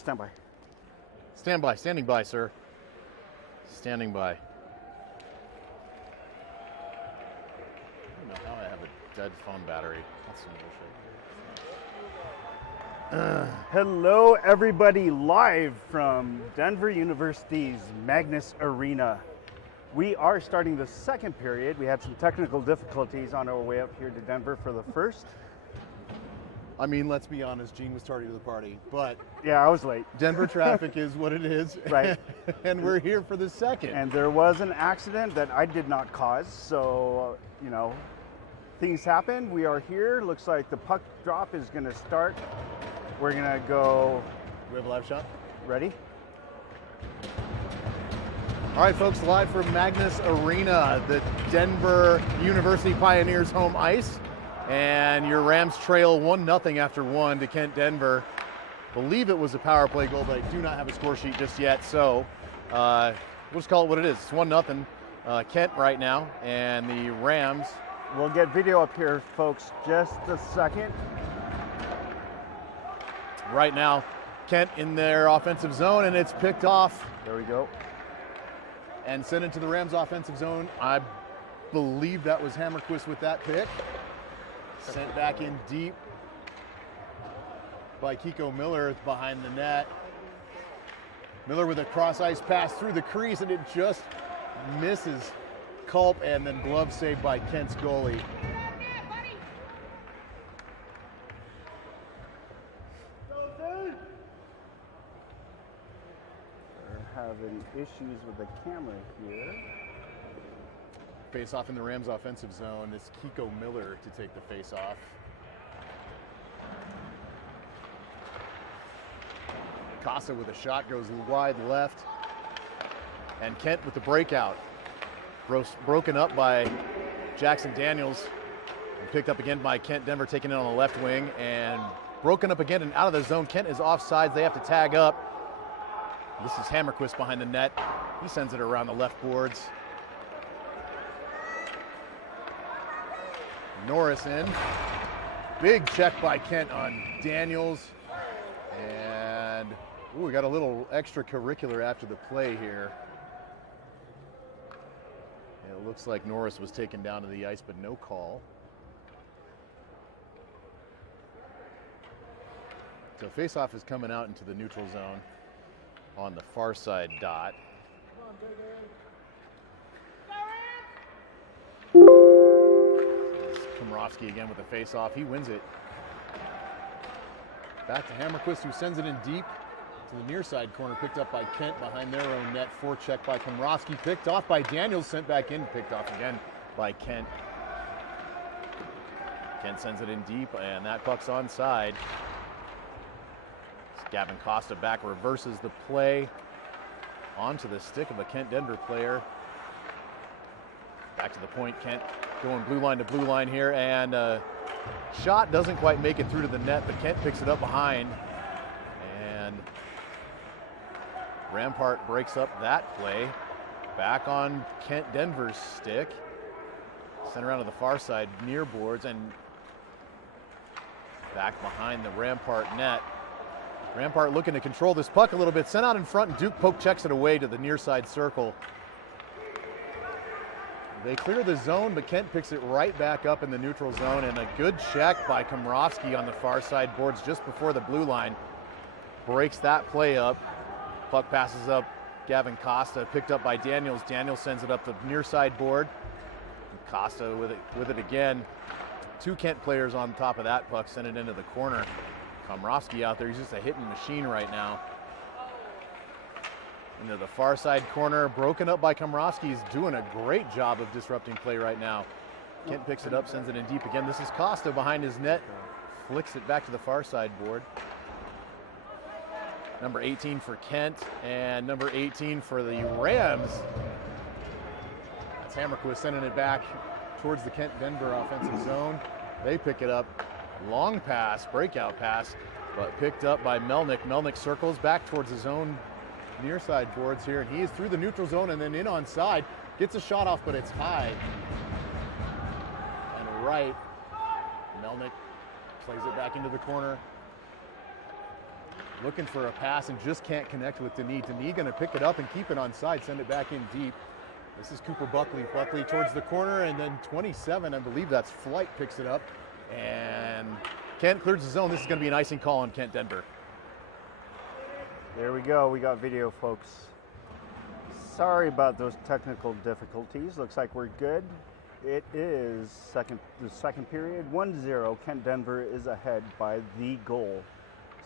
Stand by. Stand by. Standing by, sir. Standing by. I don't know how I have a dead phone battery. That's some bullshit. Hello, everybody, live from Denver University's Magnus Arena. We are starting the second period. We had some technical difficulties on our way up here to Denver for the first. I mean, let's be honest, Gene was tardy to the party, but Yeah, I was late. Denver traffic is what it is. Right. And we're here for the second. And there was an accident that I did not cause, so, things happen. We are here. Looks like the puck drop is going to start. We're going to go. We have a live shot. Ready? All right, folks, live from Magnus Arena, the Denver University Pioneers home ice. And your Rams trail 1-0 after 1 to Kent Denver. Believe it was a power play goal, but I do not have a score sheet just yet. So we'll just call it what it is. It's 1-0 Kent right now, and the Rams. We'll get video up here, folks, just a second. Right now, Kent in their offensive zone, and it's picked off. There we go. And sent into the Rams offensive zone. I believe that was Hammerquist with that pick. Sent back in deep by Kiko Miller behind the net. Miller with a cross ice pass through the crease, and it just misses Culp, and then glove saved by Kent's goalie. We're having issues with the camera here. Face off in the Rams offensive zone. It's Kiko Miller to take the face off. Casa with a shot goes wide left. And Kent with the breakout. Broken up by Jackson Daniels. And picked up again by Kent Denver, taking it on the left wing. And broken up again and out of the zone. Kent is offsides. They have to tag up. This is Hammerquist behind the net. He sends it around the left boards. Norris in. Big check by Kent on Daniels. And we got a little extracurricular after the play here. It looks like Norris was taken down to the ice, but no call. So faceoff is coming out into the neutral zone on the far side dot. Komrovsky again with the face-off. He wins it. Back to Hammerquist, who sends it in deep to the near side corner, picked up by Kent behind their own net. Forecheck by Komrovsky, picked off by Daniels, sent back in, picked off again by Kent. Kent sends it in deep, and that puck's onside. Gavin Costa back, reverses the play onto the stick of a Kent Denver player. Back to the point, Kent going blue line to blue line here, and shot doesn't quite make it through to the net, but Kent picks it up behind, and Rampart breaks up that play. Back on Kent Denver's stick, sent around to the far side near boards, and back behind the Rampart net. Rampart looking to control this puck a little bit, sent out in front, and Duke poke checks it away to the near side circle. They clear the zone, but Kent picks it right back up in the neutral zone, and a good check by Komrovsky on the far side boards just before the blue line. Breaks that play up. Puck passes up Gavin Costa, picked up by Daniels. Daniels sends it up the near side board. Costa with it again. Two Kent players on top of that puck, send it into the corner. Komrovsky out there, he's just a hitting machine right now. Into the far side corner, broken up by Komrovsky. He's doing a great job of disrupting play right now. Kent picks it up, sends it in deep again. This is Costa behind his net, flicks it back to the far side board. Number 18 for Kent, and number 18 for the Rams. That's Hammerquist sending it back towards the Kent Denver offensive zone. They pick it up. Long pass, breakout pass, but picked up by Melnick. Melnick circles back towards his own near side boards here, and he is through the neutral zone and then in on side. Gets a shot off, but it's high. And right, Melnick plays it back into the corner. looking for a pass and just can't connect with Denis. Denis going to pick it up and keep it onside, send it back in deep. This is Cooper Buckley. Buckley towards the corner, and then 27, I believe that's Flight, picks it up. And Kent clears the zone. This is going to be an icing call on Kent Denver. There we go. We got video, folks. Sorry about those technical difficulties. Looks like we're good. It is the second period, 1-0. Kent Denver is ahead by the goal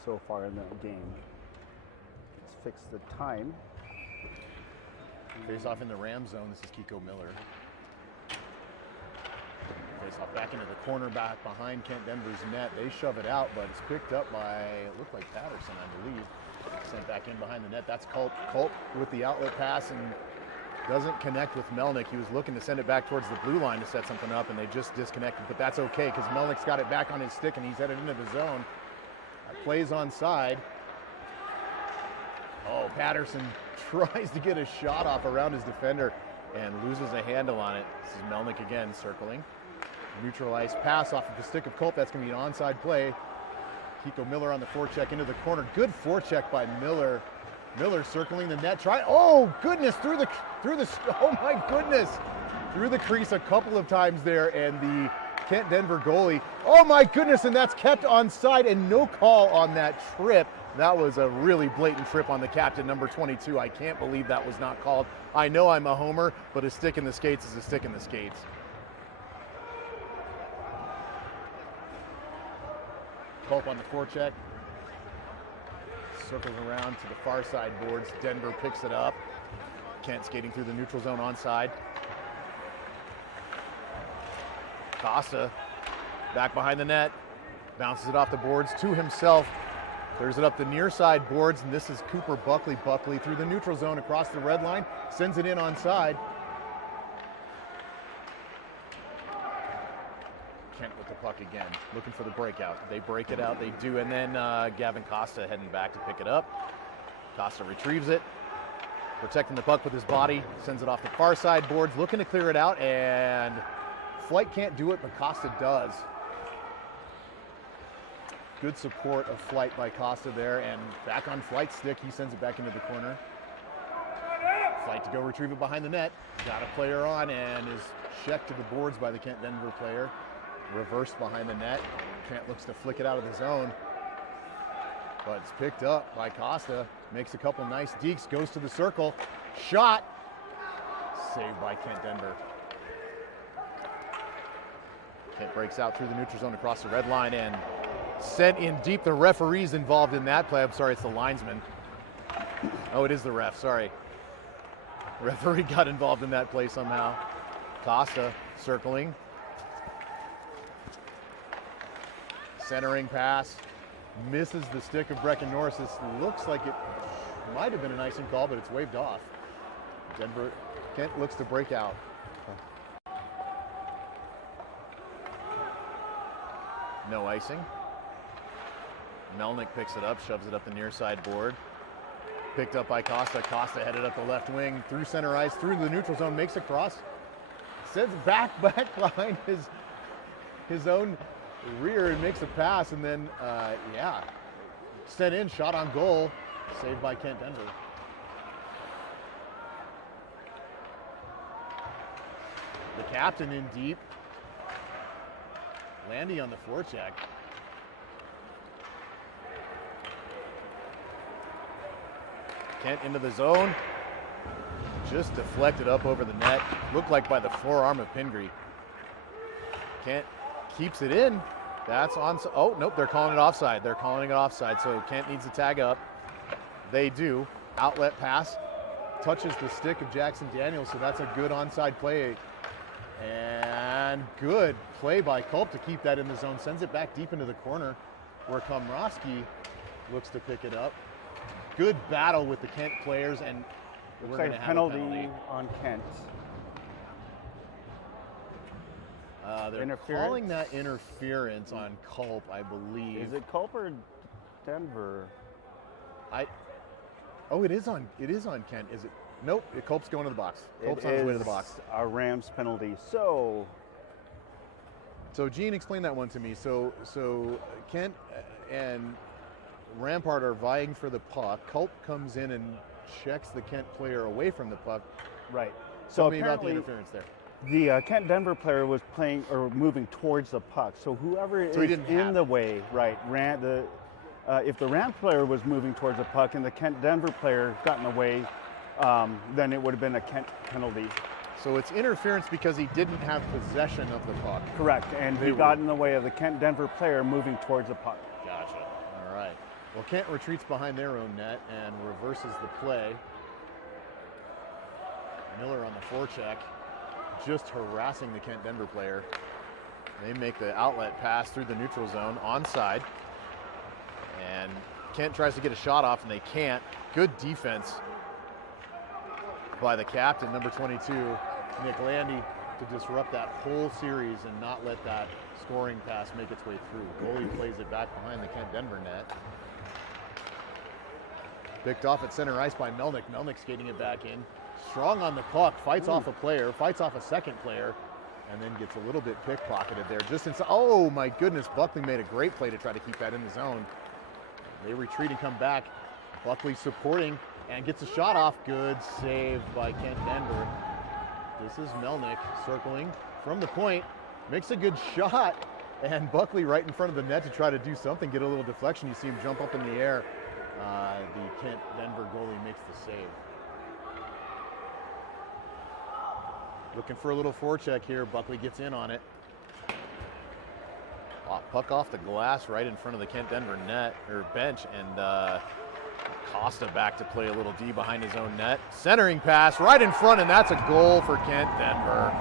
so far in the game. Let's fix the time. Face off in the Ram zone. This is Kiko Miller. Face off back into the corner, back behind Kent Denver's net. They shove it out, but it's picked up by, it looked like Patterson, I believe. Sent back in behind the net. That's Culp. Culp with the outlet pass and doesn't connect with Melnick. He was looking to send it back towards the blue line to set something up, and they just disconnected. But that's okay because Melnick's got it back on his stick and he's headed into the zone. Plays onside. Oh, Patterson tries to get a shot off around his defender and loses a handle on it. This is Melnick again circling. Neutralized pass off of the stick of Culp. That's going to be an onside play. Kiko Miller on the forecheck into the corner. Good forecheck by Miller. Miller circling the net. Oh goodness, through the oh my goodness, through the crease a couple of times there, and the Kent Denver goalie. Oh my goodness, and that's kept onside and no call on that trip. That was a really blatant trip on the captain, number 22. I can't believe that was not called. I know I'm a homer, but a stick in the skates is a stick in the skates. Culp on the forecheck. Circles around to the far side boards. Denver picks it up. Kent skating through the neutral zone onside. Costa back behind the net. Bounces it off the boards to himself. Clears it up the near side boards, and this is Cooper Buckley. Buckley through the neutral zone across the red line. Sends it in onside. Kent with the puck again, looking for the breakout. They break it out, they do, and then Gavin Costa heading back to pick it up. Costa retrieves it, protecting the puck with his body, sends it off the far side boards, looking to clear it out, and Flight can't do it, but Costa does. Good support of Flight by Costa there, and back on Flight's stick, he sends it back into the corner. Flight to go retrieve it behind the net. Got a player on and is checked to the boards by the Kent Denver player. Reversed behind the net. Kent looks to flick it out of the zone, but it's picked up by Costa. Makes a couple nice dekes, goes to the circle. Shot. Saved by Kent Denver. Kent breaks out through the neutral zone across the red line and sent in deep. The referee's involved in that play. I'm sorry, it's the linesman. Oh, it is the ref, sorry. Referee got involved in that play somehow. Costa circling. Centering pass. Misses the stick of Brecken Norris. This looks like it might have been an icing call, but it's waved off. Denver, Kent looks to break out. No icing. Melnick picks it up, shoves it up the near side board. Picked up by Costa. Costa headed up the left wing, through center ice, through the neutral zone, makes a cross. Sends back behind his own rear and makes a pass, and then, sent in, shot on goal, saved by Kent Denver. The captain in deep. Landy on the forecheck. Kent into the zone. Just deflected up over the net. Looked like by the forearm of Pingree. Kent keeps it in. That's on. Oh, nope, they're calling it offside. They're calling it offside, so Kent needs to tag up. They do. Outlet pass. Touches the stick of Jackson Daniels, so that's a good onside play. And good play by Culp to keep that in the zone. Sends it back deep into the corner where Komrowski looks to pick it up. Good battle with the Kent players, and we're going to have a penalty on Kent. They're calling that interference on Culp, I believe. Is it Culp or Denver? It is on Kent. Is it? Nope. Culp's going to the box. Culp's on his way to the box. A Rams penalty. So Gene, explain that one to me. So Kent and Rampart are vying for the puck. Culp comes in and checks the Kent player away from the puck. Right. Tell me about the interference there. The Kent Denver player was playing or moving towards the puck. So whoever is in the way, right, if the Ram player was moving towards the puck and the Kent Denver player got in the way, then it would have been a Kent penalty. So it's interference because he didn't have possession of the puck. Correct, and he got in the way of the Kent Denver player moving towards the puck. Gotcha. All right. Well, Kent retreats behind their own net and reverses the play. Miller on the forecheck, just harassing the Kent Denver player. They make the outlet pass through the neutral zone, onside. And Kent tries to get a shot off, and they can't. Good defense by the captain, number 22, Nick Landy, to disrupt that whole series and not let that scoring pass make its way through. Goalie plays it back behind the Kent Denver net. Picked off at center ice by Melnick. Melnick skating it back in. Strong on the puck, fights off a player, fights off a second player, and then gets a little bit pickpocketed there. Just inside. Oh my goodness, Buckley made a great play to try to keep that in the zone. They retreat and come back. Buckley supporting and gets a shot off. Good save by Kent Denver. This is Melnick circling from the point, makes a good shot, and Buckley right in front of the net to try to do something, get a little deflection. You see him jump up in the air. The Kent Denver goalie makes the save. Looking for a little forecheck here. Buckley gets in on it. Puck off the glass right in front of the Kent Denver net or bench, and Costa back to play a little D behind his own net. Centering pass right in front, and that's a goal for Kent Denver.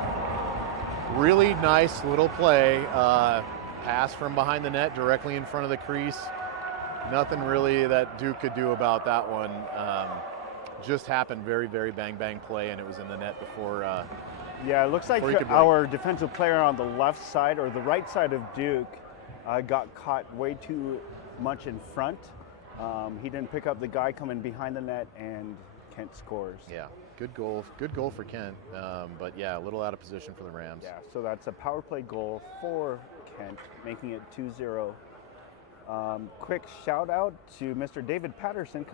Really nice little play. Pass from behind the net directly in front of the crease. Nothing really that Duke could do about that one. Just happened, very, very bang play, and it was in the net before. Yeah, it looks like our defensive player on the left side or the right side of Duke got caught way too much in front. He didn't pick up the guy coming behind the net, and Kent scores. Yeah, good goal for Kent. But yeah, a little out of position for the Rams. Yeah, so that's a power play goal for Kent, making it 2-0. Quick shout out to Mr. David Patterson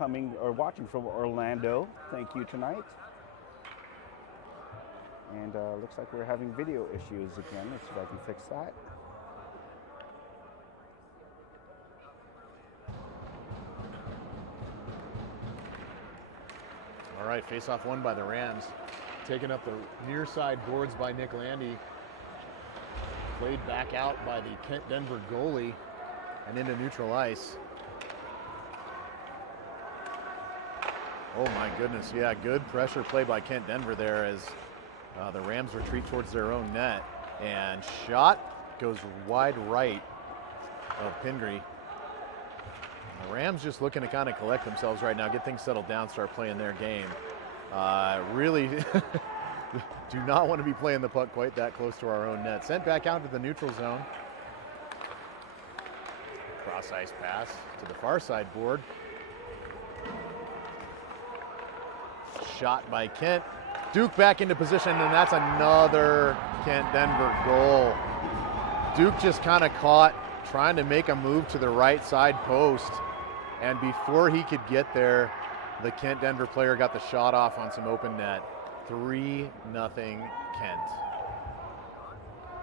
watching from Orlando. Thank you tonight. And looks like we're having video issues again. Let's see if I can fix that. All right, face-off won by the Rams. Taking up the near side boards by Nick Landy. Played back out by the Kent Denver goalie and into neutral ice. Oh my goodness, yeah, good pressure play by Kent Denver there as the Rams retreat towards their own net, and shot goes wide right of Pingree. The Rams just looking to kind of collect themselves right now, get things settled down, start playing their game. Really do not want to be playing the puck quite that close to our own net. Sent back out to the neutral zone. Cross ice pass to the far side board. Shot by Kent. Duke back into position, and that's another Kent Denver goal. Duke just kind of caught trying to make a move to the right side post, and before he could get there, the Kent Denver player got the shot off on some open net. 3-0 Kent.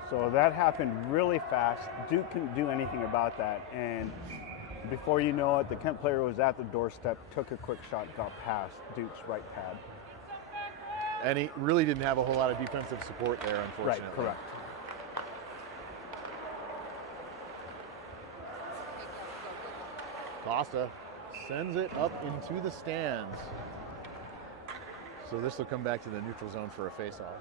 So that happened really fast. Duke couldn't do anything about that, and before you know it, the Kent player was at the doorstep, took a quick shot, got past Duke's right pad. And he really didn't have a whole lot of defensive support there, unfortunately. Right, correct. Costa sends it up into the stands. So this will come back to the neutral zone for a face-off.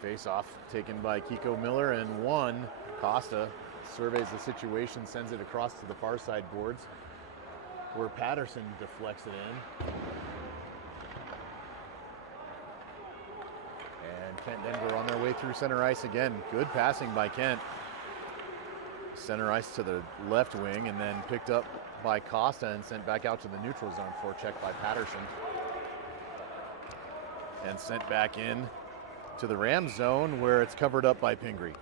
Face-off taken by Kiko Miller, and one. Costa surveys the situation, sends it across to the far side boards, where Patterson deflects it in. And Kent Denver on their way through center ice again. Good passing by Kent. Center ice to the left wing, and then picked up by Costa and sent back out to the neutral zone. Forecheck by Patterson. And sent back in to the Rams zone where it's covered up by Pingree.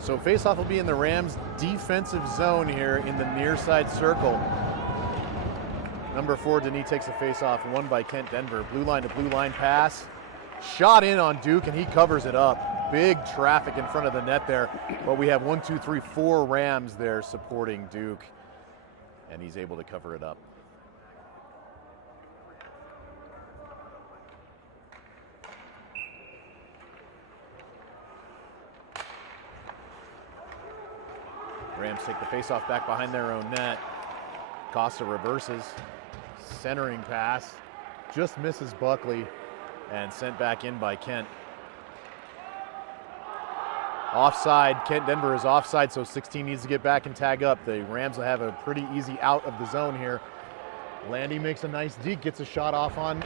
So faceoff will be in the Rams defensive zone here in the near side circle. Number 4, Denis takes the faceoff, won by Kent Denver. Blue line to blue line pass. Shot in on Duke, and he covers it up. Big traffic in front of the net there. But we have 1, 2, 3, 4 Rams there supporting Duke, and he's able to cover it up. Rams take the faceoff back behind their own net. Costa reverses. Centering pass. Just misses Buckley and sent back in by Kent. Offside. Kent Denver is offside, so 16 needs to get back and tag up. The Rams will have a pretty easy out of the zone here. Landy makes a nice deke, gets a shot off on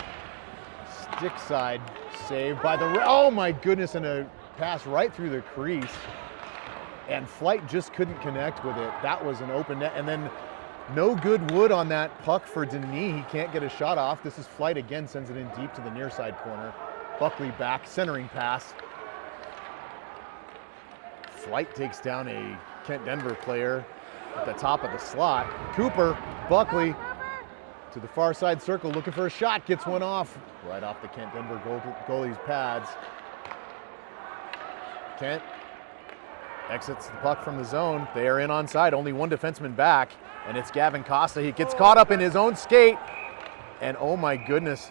stick side. Saved by the, oh my goodness, and a pass right through the crease. And Flight just couldn't connect with it. That was an open net. And then no good wood on that puck for Denis. He can't get a shot off. This is Flight again, sends it in deep to the near side corner. Buckley back, centering pass. Flight takes down a Kent Denver player at the top of the slot. Cooper, Buckley to the far side circle, looking for a shot, gets one off. Right off the Kent Denver goalie's pads. Kent exits the puck from the zone. They are in onside, only one defenseman back, and it's Gavin Costa. He gets caught up in his own skate, and oh my goodness,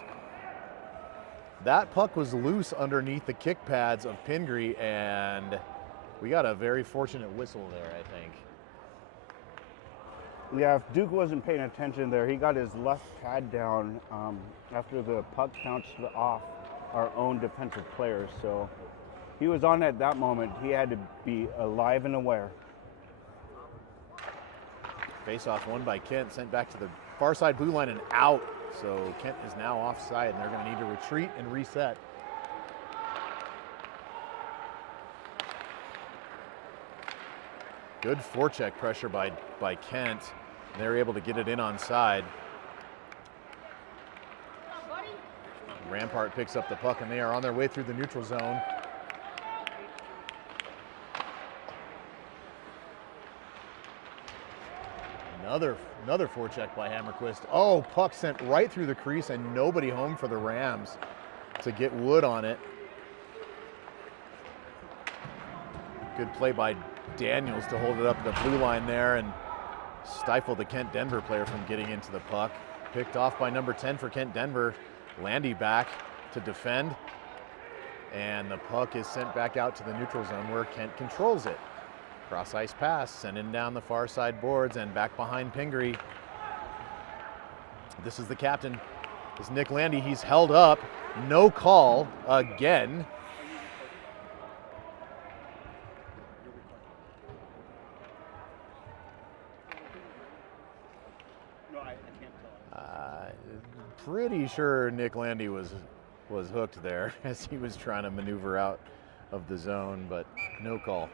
that puck was loose underneath the kick pads of Pingree, and we got a very fortunate whistle there, I think. Yeah, if Duke wasn't paying attention there, he got his left pad down after the puck bounced off our own defensive players, so he was on at that moment. He had to be alive and aware. Face-off won by Kent, sent back to the far side blue line and out. So Kent is now offside, and they're going to need to retreat and reset. Good forecheck pressure by Kent. And they're able to get it in onside. Rampart picks up the puck, and they are on their way through the neutral zone. Another forecheck by Hammerquist. Oh, puck sent right through the crease and nobody home for the Rams to get wood on it. Good play by Daniels to hold it up the blue line there and stifle the Kent Denver player from getting into the puck. Picked off by number 10 for Kent Denver. Landy back to defend. And the puck is sent back out to the neutral zone where Kent controls it. Cross ice pass, sending down the far side boards and back behind Pingree. This is the captain. This is Nick Landy. He's held up. No call again. No, I can't tell. Pretty sure Nick Landy was hooked there as he was trying to maneuver out of the zone, but no call.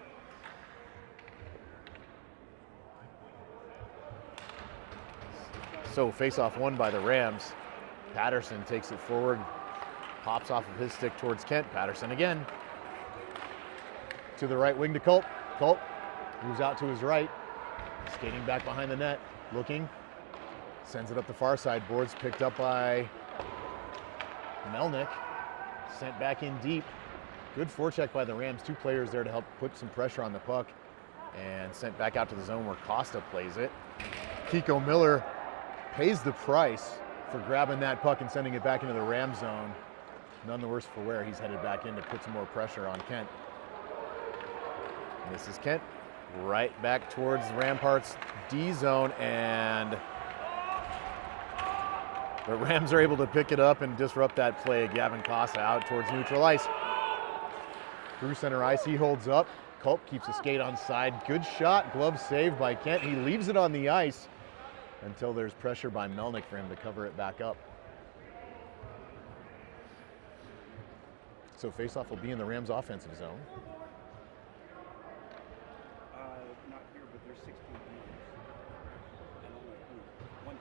So face-off won by the Rams. Patterson takes it forward, pops off of his stick towards Kent. Patterson again. To the right wing to Culp. Culp moves out to his right, skating back behind the net, looking, sends it up the far side. Boards picked up by Melnick, sent back in deep. Good forecheck by the Rams. Two players there to help put some pressure on the puck, and sent back out to the zone where Costa plays it. Kiko Miller pays the price for grabbing that puck and sending it back into the Ram zone. None the worse for wear. He's headed back in to put some more pressure on Kent. And this is Kent right back towards Rampart's D zone, and the Rams are able to pick it up and disrupt that play. Gavin Costa out towards neutral ice. through center ice. He holds up. Culp keeps his skate on side. Good shot. Glove saved by Kent. He leaves it on the ice until there's pressure by Melnick for him to cover it back up. So faceoff will be in the Rams offensive zone. Not here, but there's 16 meters. And only 1-6.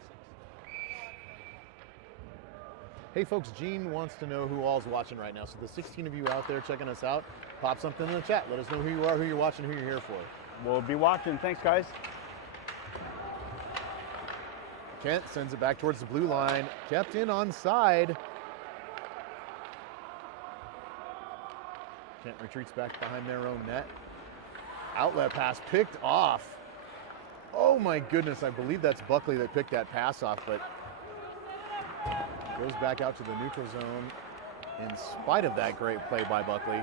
Hey folks, Gene wants to know who all's watching right now. So the 16 of you out there checking us out, pop something in the chat. Let us know who you are, who you're watching, who you're here for. We'll be watching. Thanks, guys. Kent sends it back towards the blue line. Kept in onside. Kent retreats back behind their own net. Outlet pass picked off. Oh my goodness, I believe that's Buckley that picked that pass off, but goes back out to the neutral zone in spite of that great play by Buckley.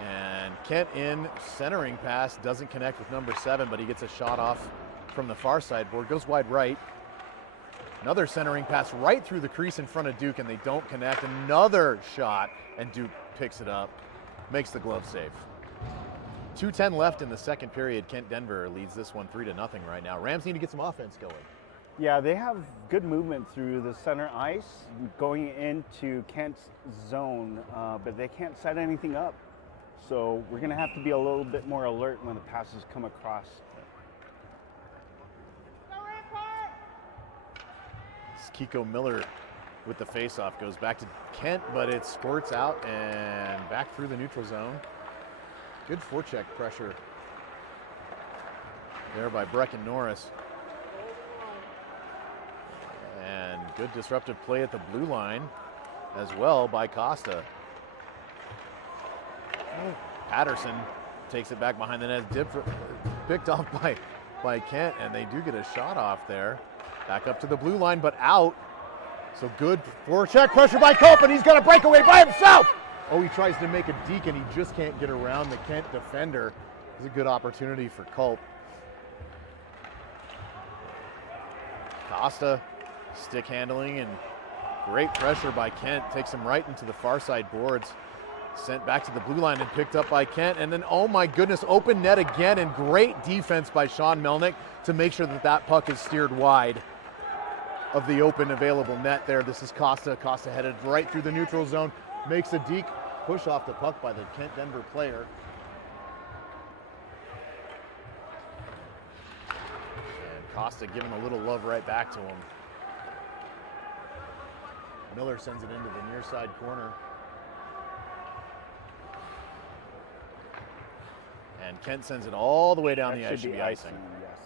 And Kent in, centering pass, doesn't connect with number 7, but he gets a shot off from the far side board, goes wide right. Another centering pass right through the crease in front of Duke, and they don't connect. Another shot, and Duke picks it up, makes the glove save. 2:10 left in the second period. Kent Denver leads this one 3-0 right now. Rams need to get some offense going. Yeah, they have good movement through the center ice going into Kent's zone, but they can't set anything up. So we're going to have to be a little bit more alert when the passes come across. Kiko Miller with the faceoff goes back to Kent, but it squirts out and back through the neutral zone. Good forecheck pressure there by Brecken Norris. And good disruptive play at the blue line as well by Costa. Patterson takes it back behind the net, picked off by Kent, and they do get a shot off there. Back up to the blue line, but out. So good forecheck pressure by Culp, and he's got a breakaway by himself. Oh, he tries to make a deke, and he just can't get around the Kent defender. It's a good opportunity for Culp. Costa, stick handling, and great pressure by Kent. Takes him right into the far side boards. Sent back to the blue line and picked up by Kent. And then, oh my goodness, open net again, and great defense by Sean Melnick to make sure that that puck is steered wide of the open available net there. This is Costa. Costa headed right through the neutral zone, makes a deke, push off the puck by the Kent Denver player. And Costa giving a little love right back to him. Miller sends it into the near side corner. And Kent sends it all the way down the ice. Should be icing. Yes.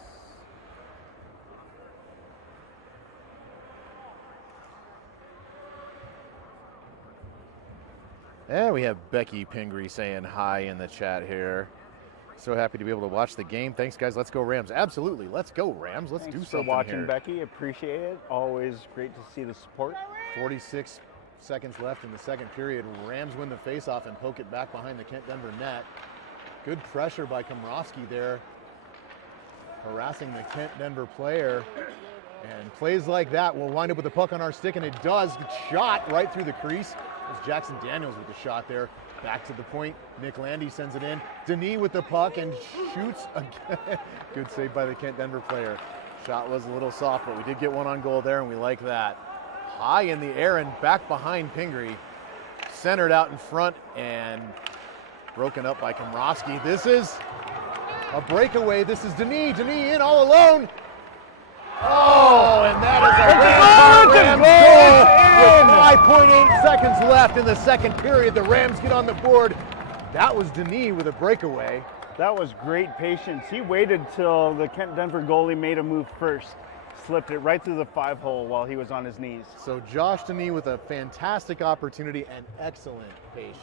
And we have Becky Pingree saying hi in the chat here. So happy to be able to watch the game. Thanks, guys. Let's go Rams. Absolutely. Let's go Rams. Let's do something for watching, here. Becky. Appreciate it. Always great to see the support. 46 seconds left in the second period. Rams win the faceoff and poke it back behind the Kent Denver net. Good pressure by Komrowski there, harassing the Kent Denver player. And plays like that will wind up with the puck on our stick, and it does. Good shot right through the crease. It was Jackson Daniels with the shot there. Back to the point. Nick Landy sends it in. Denis with the puck and shoots again. Good save by the Kent Denver player. Shot was a little soft, but we did get one on goal there, and we like that. High in the air and back behind Pingree. Centered out in front and broken up by Komrowski. This is a breakaway. This is Denis. Denis in all alone. Oh, and that is a Rams goal with 5.8 seconds left in the second period. The Rams get on the board. That was Denis with a breakaway. That was great patience. He waited till the Kent Denver goalie made a move first. Slipped it right through the 5-hole while he was on his knees. So Josh Denis with a fantastic opportunity and excellent patience.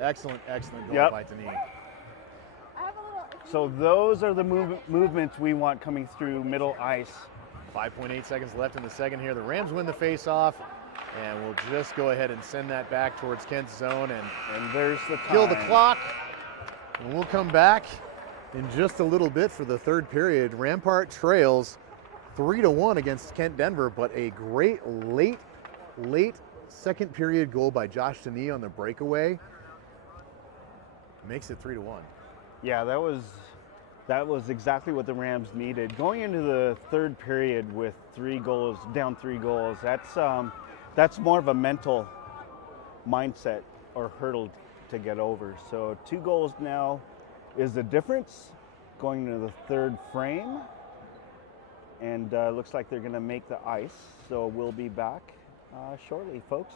Excellent goal by Denis. So those are the movements we want coming through middle ice. 5.8 seconds left in the second here. The Rams win the face-off, and we'll just go ahead and send that back towards Kent's zone and there's the time. Kill the clock. And we'll come back in just a little bit for the third period. Rampart trails 3-1 against Kent Denver, but a great late Second period goal by Josh Denis on the breakaway makes it 3-1. Yeah, that was exactly what the Rams needed. Going into the third period with 3 goals, down 3 goals, that's more of a mental mindset or hurdle to get over. So 2 goals now is the difference going into the third frame. And looks like they're going to make the ice. So we'll be back shortly, folks.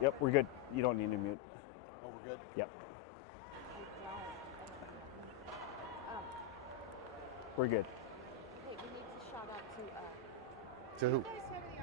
Yep, we're good. You don't need to mute. Oh, we're good? Yep. We're good. Hey, we need to shout out to To who? you guys have any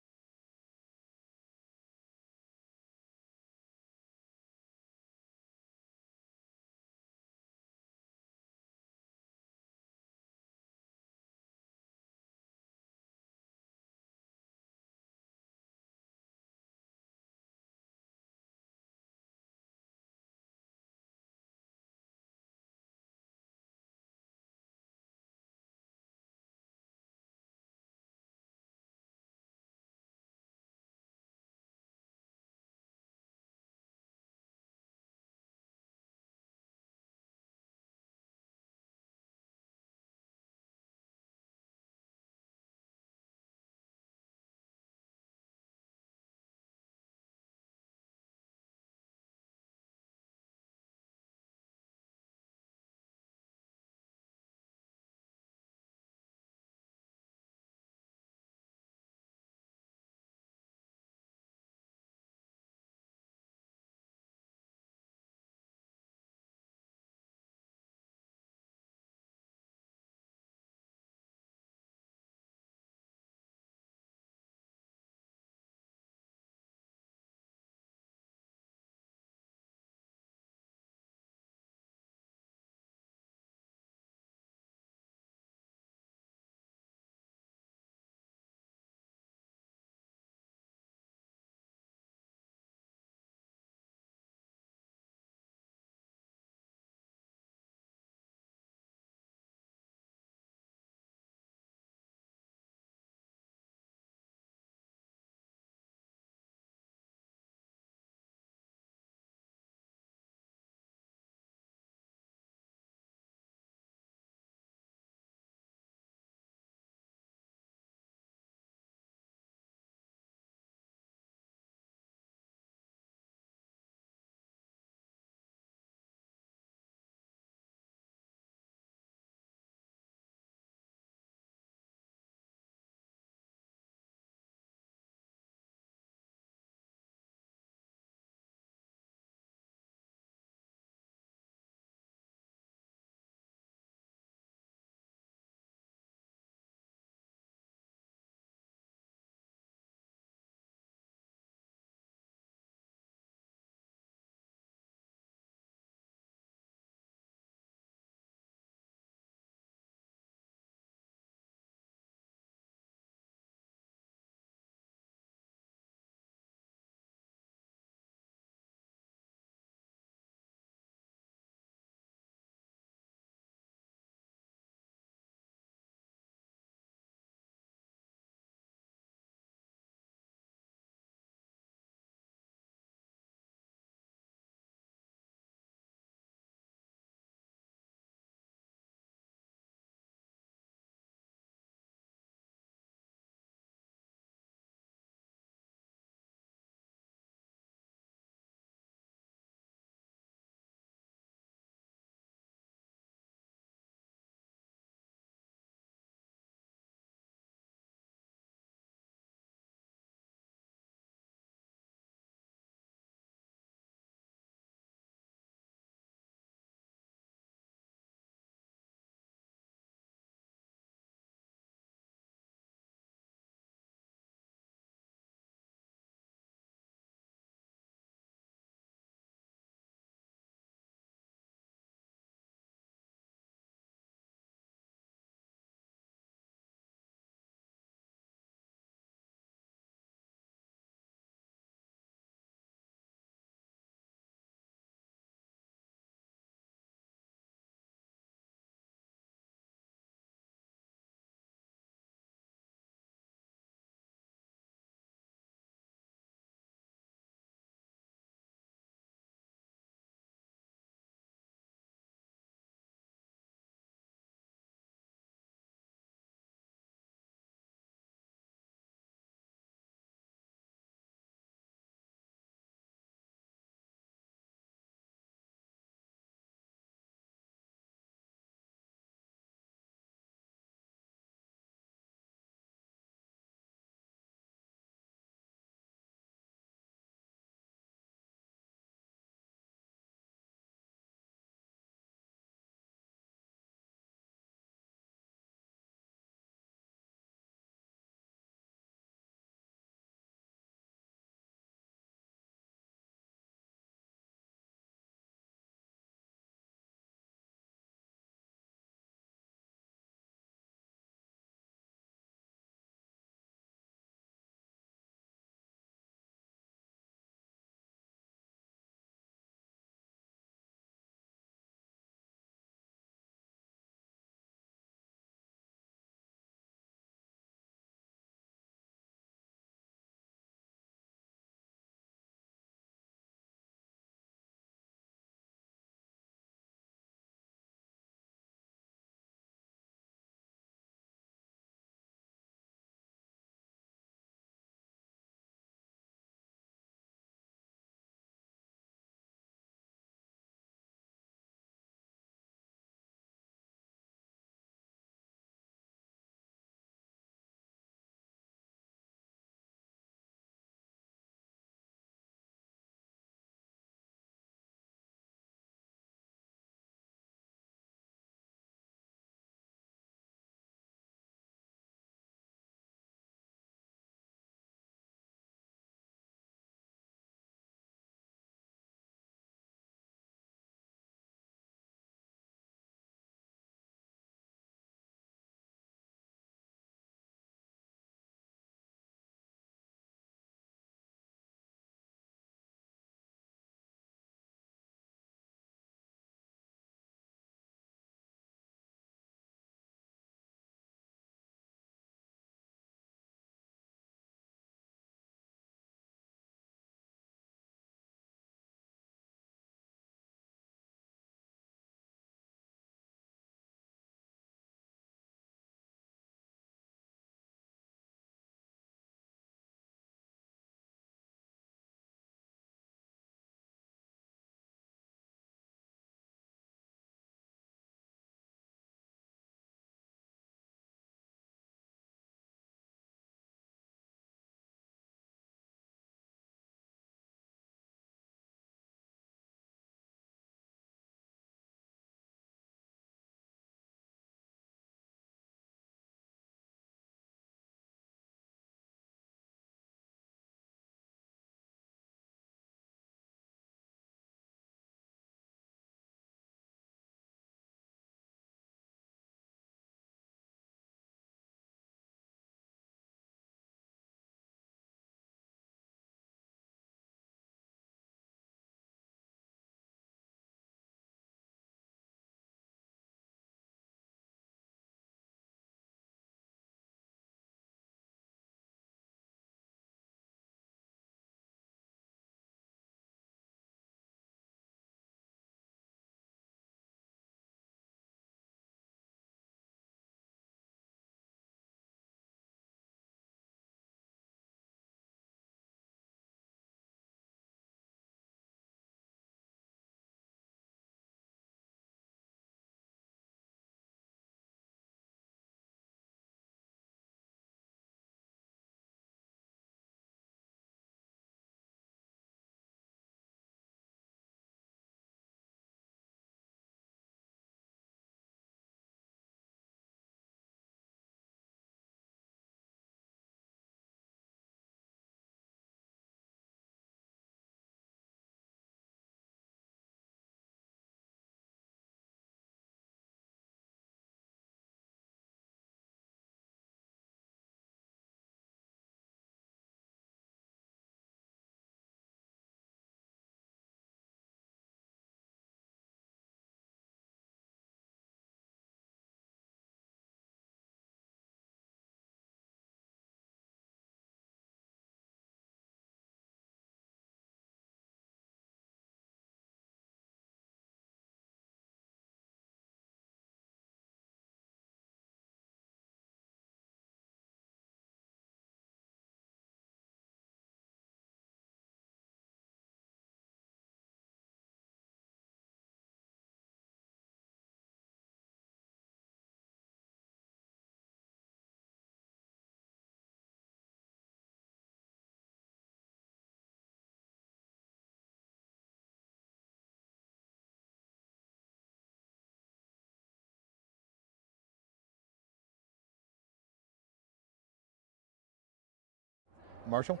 Marshall,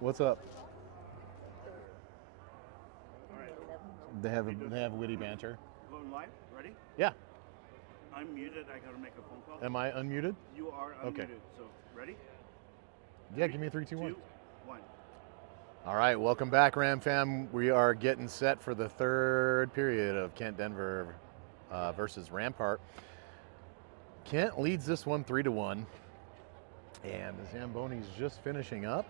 what's up? All right. They have witty banter. Going live? Ready? Yeah. I'm muted. I gotta make a phone call. Am I unmuted? You are unmuted. Okay. So ready? Yeah, give me a 3, 2, 1. 2, 1. All right, welcome back, Ram fam. We are getting set for the third period of Kent Denver versus Rampart. Kent leads this one 3-1, and the Zambonis just finishing up.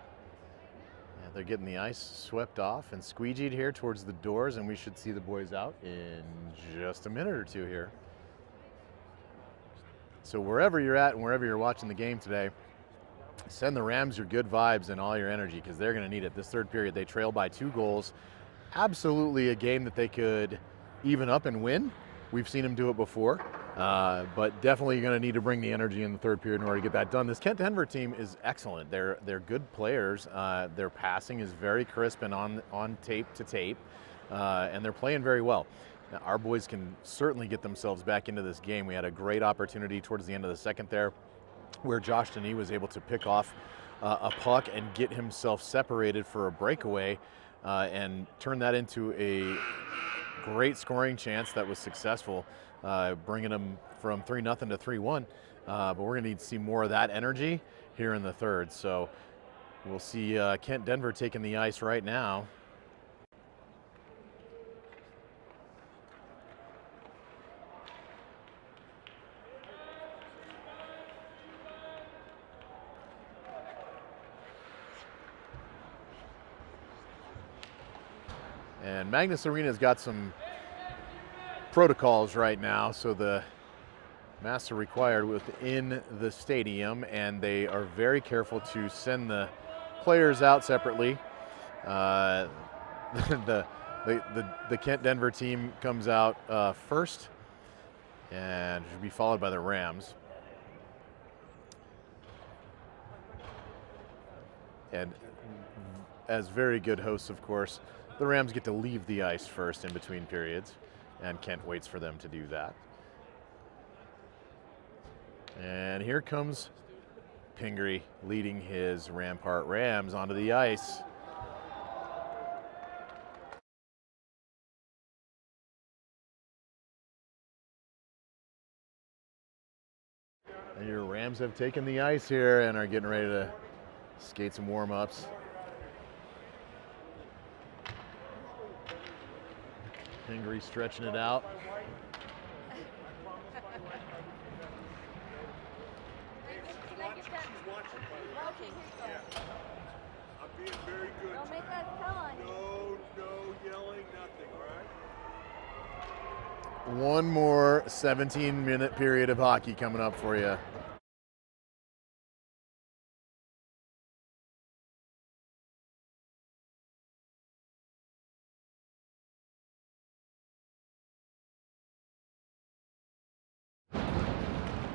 Yeah, they're getting the ice swept off and squeegeed here towards the doors, and we should see the boys out in just a minute or two here. So wherever you're at and wherever you're watching the game today, send the Rams your good vibes and all your energy, because they're going to need it. This third period, they trail by 2 goals. Absolutely a game that they could even up and win. We've seen them do it before, but definitely going to need to bring the energy in the third period in order to get that done. This Kent Denver team is excellent. They're good players. Their passing is very crisp and on tape to tape, and they're playing very well. Now, our boys can certainly get themselves back into this game. We had a great opportunity towards the end of the second there, where Josh Denis was able to pick off a puck and get himself separated for a breakaway and turn that into a great scoring chance that was successful, bringing them from 3-0 to 3-1. But we're going to need to see more of that energy here in the third. So we'll see Kent Denver taking the ice right now. And Magnus Arena's got some protocols right now, so the masks are required within the stadium, and they are very careful to send the players out separately. The Kent Denver team comes out first, and should be followed by the Rams. And as very good hosts, of course, the Rams get to leave the ice first in between periods, and Kent waits for them to do that. And here comes Pingree leading his Rampart Rams onto the ice. And your Rams have taken the ice here and are getting ready to skate some warm-ups. Pingree stretching it out. I'm being very good. Don't make us tell on you. No yelling, nothing, all right? One more 17-minute period of hockey coming up for you.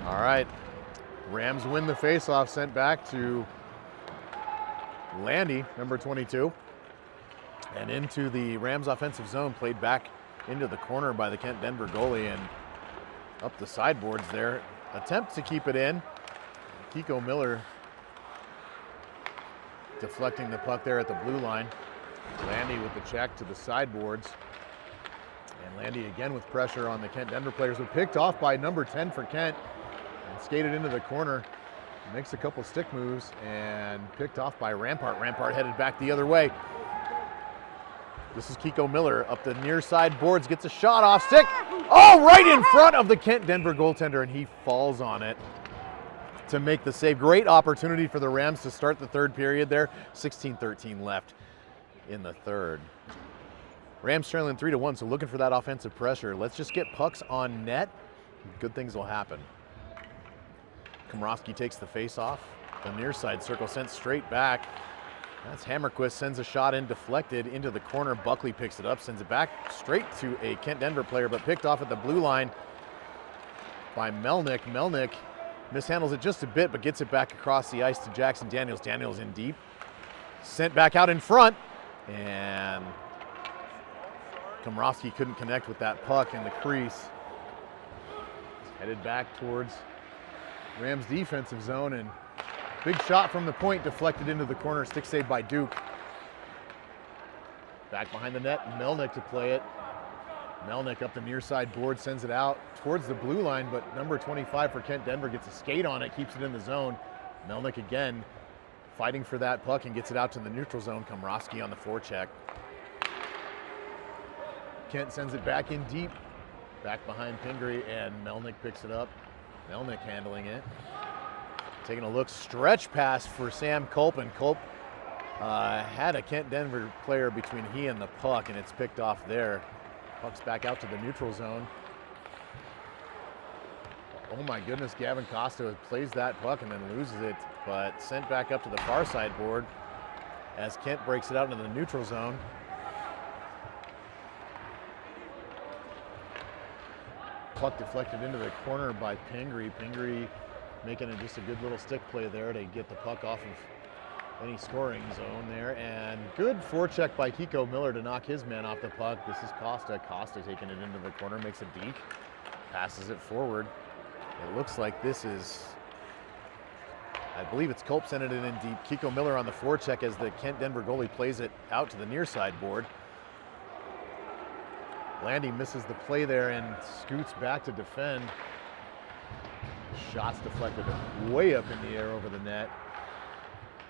All right, Rams win the faceoff, sent back to Landy, number 22, and into the Rams offensive zone, played back into the corner by the Kent Denver goalie and up the sideboards there. Attempt to keep it in. Kiko Miller deflecting the puck there at the blue line. Landy with the check to the sideboards. And Landy again with pressure on the Kent Denver players, but picked off by number 10 for Kent and skated into the corner. Makes a couple stick moves and picked off by Rampart. Rampart headed back the other way. This is Kiko Miller up the near side boards, gets a shot off stick. Oh, right in front of the Kent Denver goaltender, and he falls on it to make the save. Great opportunity for the Rams to start the third period there. 16-13 left in the third. Rams trailing 3-1, so looking for that offensive pressure. Let's just get pucks on net. Good things will happen. Komrovsky takes the face off. The near side circle sent straight back. That's Hammerquist, sends a shot in, deflected into the corner. Buckley picks it up, sends it back straight to a Kent Denver player, but picked off at the blue line by Melnick. Melnick mishandles it just a bit, but gets it back across the ice to Jackson Daniels. Daniels in deep. Sent back out in front, and Komrovsky couldn't connect with that puck in the crease. Headed back towards Rams defensive zone, and Big shot from the point, deflected into the corner, stick save by Duke. Back behind the net, Melnick to play it. Melnick up the near side board, sends it out towards the blue line, but number 25 for Kent Denver gets a skate on it, keeps it in the zone. Melnick again fighting for that puck and gets it out to the neutral zone. Komrovsky on the forecheck. Kent sends it back in deep, back behind Pingree, and Melnick picks it up. Melnick handling it. Taking a look, stretch pass for Sam Culp, and Culp had a Kent Denver player between he and the puck, and it's picked off there. Puck's back out to the neutral zone. Oh my goodness, Gavin Costa plays that puck and then loses it, but sent back up to the far side board as Kent breaks it out into the neutral zone. Puck deflected into the corner by Pingree. Pingree making it just a good little stick play there to get the puck off of any scoring zone there. And good forecheck by Kiko Miller to knock his man off the puck. This is Costa. Costa taking it into the corner, makes a deke, passes it forward. It looks like this is, I believe it's Culp sending it in deep. Kiko Miller on the forecheck as the Kent Denver goalie plays it out to the near side board. Landy misses the play there and scoots back to defend. Shots deflected way up in the air over the net.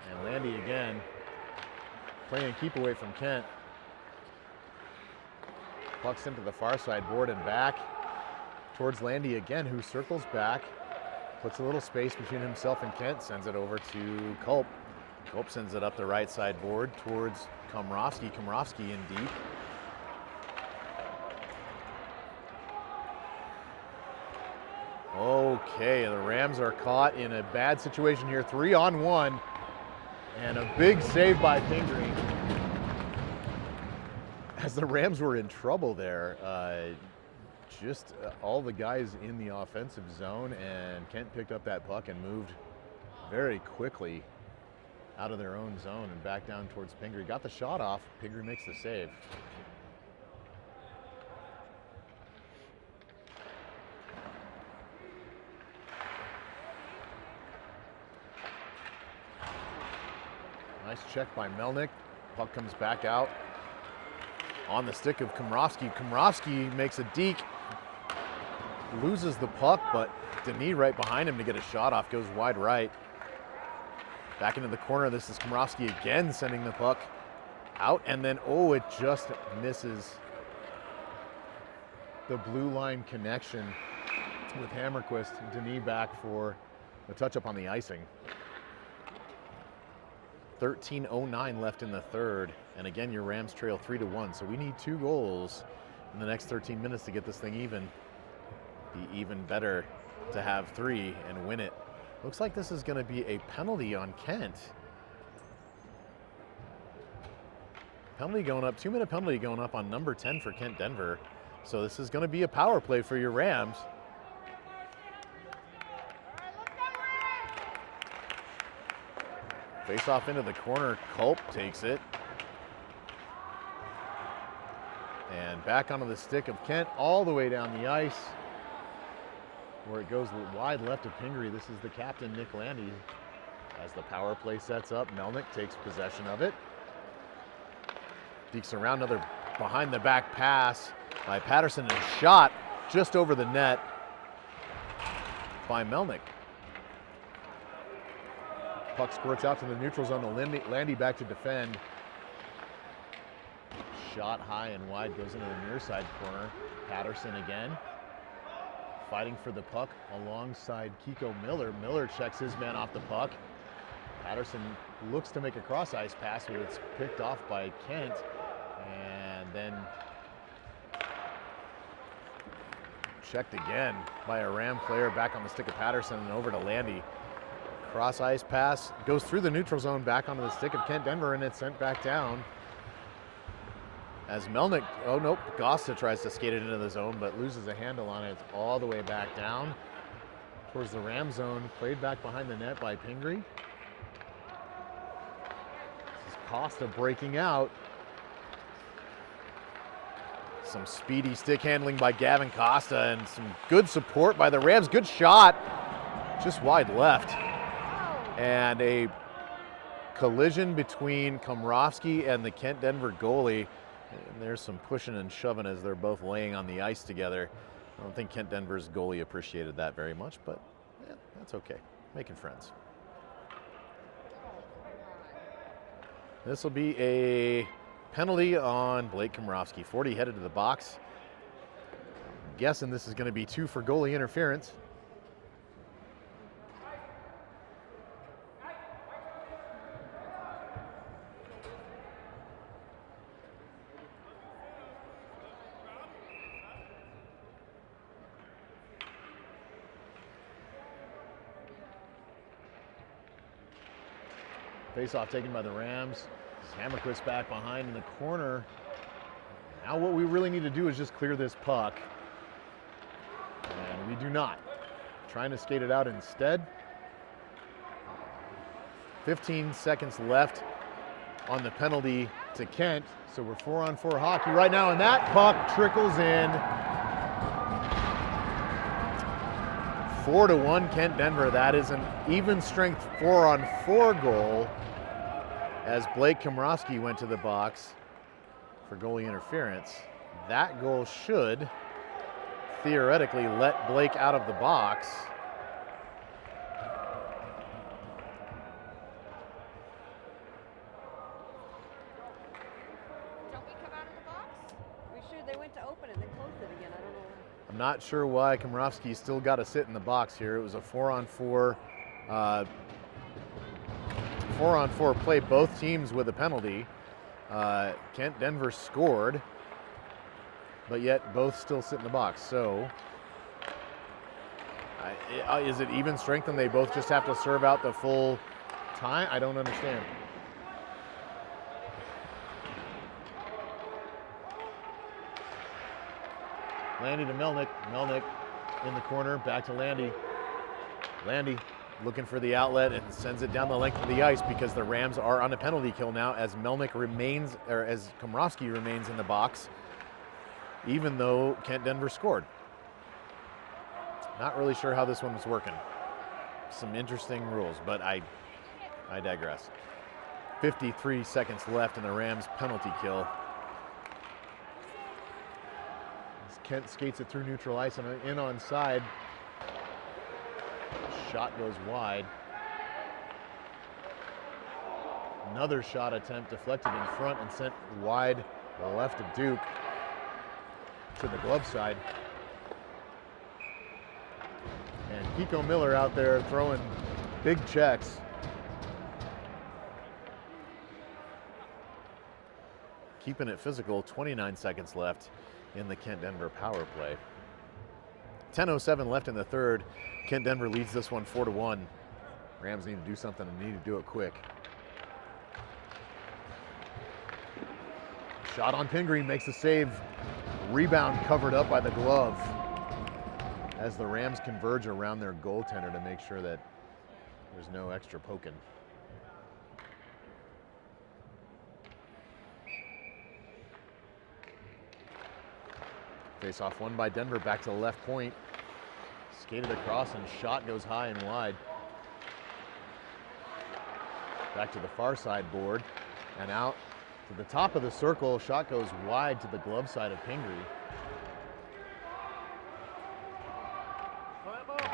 And Landy again playing keep away from Kent. Puck's into the far side board and back towards Landy again, who circles back, puts a little space between himself and Kent, sends it over to Culp. Culp sends it up the right side board towards Komrovsky. Komrovsky in deep. Okay, the Rams are caught in a bad situation here. 3-on-1, and a big save by Pingree. As the Rams were in trouble there, all the guys in the offensive zone, and Kent picked up that puck and moved very quickly out of their own zone and back down towards Pingree. Got the shot off, Pingree makes the save. Nice check by Melnick. Puck comes back out on the stick of Komrovsky. Komrovsky makes a deke, loses the puck, but Denis right behind him to get a shot off, goes wide right. Back into the corner, this is Komrovsky again sending the puck out, and then, oh, it just misses the blue line connection with Hammerquist. Denis back for the touch-up on the icing. 13:09 left in the third, and again your Rams trail 3-1, so we need 2 goals in the next 13 minutes to get this thing even. Be even better to have 3 and win it. Looks like this is going to be a penalty on Kent. Penalty going up, 2-minute penalty going up on number 10 for Kent Denver. So this is going to be a power play for your Rams. Face off into the corner, Culp takes it. And back onto the stick of Kent, all the way down the ice, where it goes wide left of Pingree. This is the captain, Nick Landy. As the power play sets up, Melnick takes possession of it. Dekes around, another behind the back pass by Patterson, and a shot just over the net by Melnick. Puck squirts out to the neutral zone. Landy back to defend. Shot high and wide, goes into the near side corner. Patterson again, fighting for the puck alongside Kiko Miller. Miller checks his man off the puck. Patterson looks to make a cross ice pass, but it's picked off by Kent. And then checked again by a Ram player, back on the stick of Patterson and over to Landy. Cross ice pass goes through the neutral zone, back onto the stick of Kent Denver, and it's sent back down. As Melnick, oh nope, Gosta tries to skate it into the zone, but loses a handle on it. It's all the way back down towards the Ram zone, played back behind the net by Pingree. This is Costa breaking out. Some speedy stick handling by Gavin Costa and some good support by the Rams. Good shot, just wide left. and a collision between Komrovsky and the Kent Denver goalie. And there's some pushing and shoving as they're both laying on the ice together. I don't think Kent Denver's goalie appreciated that very much, but yeah, that's okay. Making friends. This will be a penalty on Blake Komrovsky. 40 headed to the box. I'm guessing this is going to be 2 for goalie interference. Face-off taken by the Rams. Hammerquist back behind in the corner. Now what we really need to do is just clear this puck. And we do not. Trying to skate it out instead. 15 seconds left on the penalty to Kent. So we're 4-on-4 hockey right now, and that puck trickles in. 4-1 Kent Denver. That is an even strength 4-on-4 goal, as Blake Komrovsky went to the box for goalie interference. That goal should theoretically let Blake out of the box. Don't we come out of the box? We should. They went to open it, then closed it again. I don't know. I'm not sure why Komrovsky still got to sit in the box here. It was a 4-on-4 play, both teams with a penalty. Kent Denver scored, but yet both still sit in the box. So is it even strength and they both just have to serve out the full time? I don't understand. Landy to Melnick. Melnick in the corner, back to Landy. Landy looking for the outlet and sends it down the length of the ice because the Rams are on a penalty kill now as Melnick remains, or as Komrovsky remains in the box, even though Kent Denver scored. Not really sure how this one was working. Some interesting rules, but I digress. 53 seconds left in the Rams penalty kill. As Kent skates it through neutral ice and in onside. Shot goes wide. Another shot attempt deflected in front and sent wide left of Duke to the glove side. And Kiko Miller out there throwing big checks. Keeping it physical, 29 seconds left in the Kent Denver power play. 10:07 left in the third. Kent Denver leads this one 4-1. Rams need to do something and need to do it quick. Shot on Pingree makes the save. Rebound covered up by the glove as the Rams converge around their goaltender to make sure that there's no extra poking. Face off won by Denver, back to the left point. Skated across and shot goes high and wide. Back to the far side board and out to the top of the circle. Shot goes wide to the glove side of Pingree.